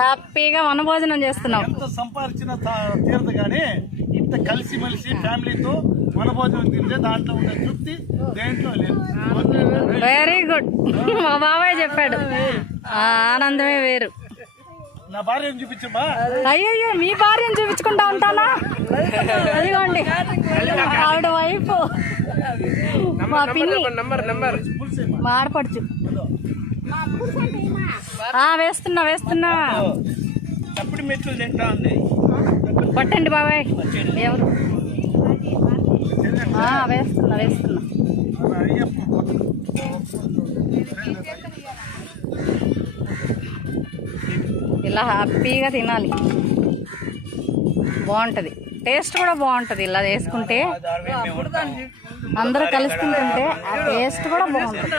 హ్యాపీగా వనభోజనం చేస్తున్నాం. ఎంత సంపాదించిన తీరదు కానీ ఇంత కలిసి మెలిసి ఫ్యామిలీతో వనభోజనం తింటే దాంట్లో ఉండే తృప్తి దేంట్లో లేదు. Very good. మా బాబాయ్ చెప్పాడు, ఆనందమే వేరు. నా భార్యను చూపించమ్మా. అయ్యో, మీ భార్యను చూపించుకుంటా ఉంటానా? అదిగోండి ఆవిడ వైఫ్, మా పిన్ని, మా ఆడపడుచు. వేస్తున్నా. అప్పుడు మెట్లు తింటా ఉంది. పట్టండి బాబాయ్. ఎవరు? వేస్తున్నా. ఇలా హ్యాపీగా తినాలి, బాగుంటుంది. టేస్ట్ కూడా బాగుంటుంది. ఇలా వేసుకుంటే అందరూ కలిసి తింటుంటే ఆ టేస్ట్ కూడా బాగుంటుంది.